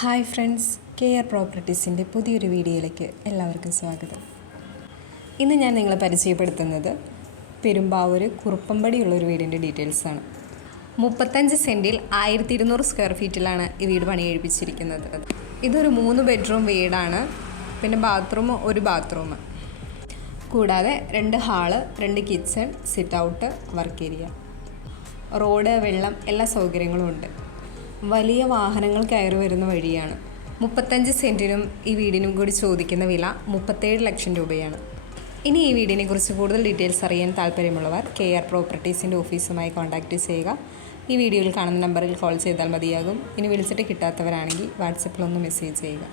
Hi friends K R പ്രോപ്പർട്ടീസിന്റെ പുതിയൊരു വീഡിയോയിലേക്ക് എല്ലാവർക്കും സ്വാഗതം. ഇന്ന് ഞാൻ നിങ്ങളെ പരിചയപ്പെടുത്തുന്നത് പെരുമ്പാവൂർ കുറുപ്പമ്പടിയുള്ളൊരു വീടിന്റെ ഡീറ്റെയിൽസാണ് മുപ്പത്തഞ്ച് സെന്റിൽ ആയിരത്തി ഇരുന്നൂറ് സ്ക്വയർ ഫീറ്റിലാണ് ഈ വീട് പണി കഴിപ്പിച്ചിരിക്കുന്നത് ഇതൊരു മൂന്ന് ബെഡ്റൂം വീടാണ് പിന്നെ ബാത്റൂം ഒരു ബാത്റൂം. കൂടാതെ രണ്ട് ഹാൾ രണ്ട് kitchen sit out work area. Road വെള്ളം എല്ലാ സൗകര്യങ്ങളും ഉണ്ട്. വലിയ വാഹനങ്ങൾ കയറി വരുന്ന വഴിയാണ്. മുപ്പത്തഞ്ച് സെന്റിനും ഈ വീടിനും കൂടി ചോദിക്കുന്ന വില മുപ്പത്തേഴ് ലക്ഷം രൂപയാണ്. ഇനി ഈ വീടിനെ കുറിച്ച് കൂടുതൽ ഡീറ്റെയിൽസ് അറിയാൻ താല്പര്യമുള്ളവർ കെ ആർ പ്രോപ്പർട്ടീസിന്റെ ഓഫീസുമായി കോൺടാക്റ്റ് ചെയ്യുക. ഈ വീഡിയോയിൽ കാണുന്ന നമ്പറിൽ കോൾ ചെയ്താൽ മതിയാകും. ഇനി വിളിച്ചിട്ട് കിട്ടാത്തവരാണെങ്കിൽ വാട്സപ്പിലൊന്ന് മെസ്സേജ് ചെയ്യുക.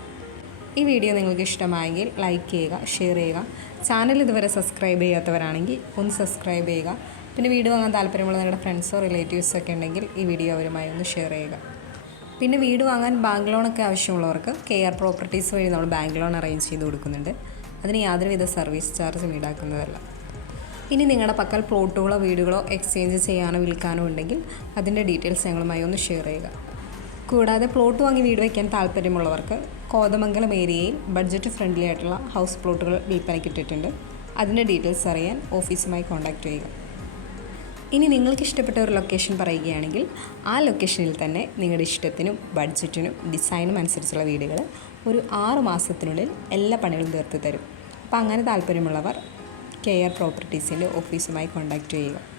ഈ വീഡിയോ നിങ്ങൾക്ക് ഇഷ്ടമായെങ്കിൽ ലൈക്ക് ചെയ്യുക ഷെയർ ചെയ്യുക. ചാനൽ ഇതുവരെ സബ്സ്ക്രൈബ് ചെയ്യാത്തവരാണെങ്കിൽ ഒന്ന് സബ്സ്ക്രൈബ് ചെയ്യുക. പിന്നെ വീട് വാങ്ങാൻ താല്പര്യമുള്ള നിങ്ങളുടെ ഫ്രണ്ട്സോ റിലേറ്റീവ്സോ ഒക്കെ ഉണ്ടെങ്കിൽ ഈ വീഡിയോ അവരുമായി ഒന്ന് ഷെയർ ചെയ്യുക. പിന്നെ വീട് വാങ്ങാൻ ബാങ്ക് ലോണൊക്കെ ആവശ്യമുള്ളവർക്ക് കെ ആർ പ്രോപ്പർട്ടീസ് വഴി നമ്മൾ ബാങ്ക് ലോൺ അറേഞ്ച് ചെയ്ത് കൊടുക്കുന്നുണ്ട്. അതിന് യാതൊരുവിധ സർവീസ് ചാർജും ഈടാക്കുന്നതല്ല. ഇനി നിങ്ങളുടെ പക്കൽ പ്ലോട്ടുകളോ വീടുകളോ എക്സ്ചേഞ്ച് ചെയ്യാനോ വിൽക്കാനോ ഉണ്ടെങ്കിൽ അതിന്റെ ഡീറ്റെയിൽസ് ഞങ്ങളുമായി ഒന്ന് ഷെയർ ചെയ്യുക. കൂടാതെ പ്ലോട്ട് വാങ്ങി വീട് വയ്ക്കാൻ താല്പര്യമുള്ളവർക്ക് കോതമംഗലം ഏരിയയിൽ ബഡ്ജറ്റ് ഫ്രണ്ട്ലി ആയിട്ടുള്ള ഹൗസ് പ്ലോട്ടുകൾ വിൽപ്പനയ്ക്ക് ഇട്ടിട്ടുണ്ട്. അതിന്റെ ഡീറ്റെയിൽസ് അറിയാൻ ഓഫീസുമായി കോൺടാക്റ്റ് ചെയ്യുക. ഇനി നിങ്ങൾക്ക് ഇഷ്ടപ്പെട്ട ഒരു ലൊക്കേഷൻ പറയുകയാണെങ്കിൽ ആ ലൊക്കേഷനിൽ തന്നെ നിങ്ങളുടെ ഇഷ്ടത്തിനും ബഡ്ജറ്റിനും ഡിസൈനും അനുസരിച്ചുള്ള വീടുകൾ ഒരു ആറ് മാസത്തിനുള്ളിൽ എല്ലാ പണികളും തീർത്ത് തരും. അപ്പോൾ അങ്ങനെ താല്പര്യമുള്ളവർ കെയർ പ്രോപ്പർട്ടീസിന്റെ ഓഫീസുമായി കോൺടാക്റ്റ് ചെയ്യുക.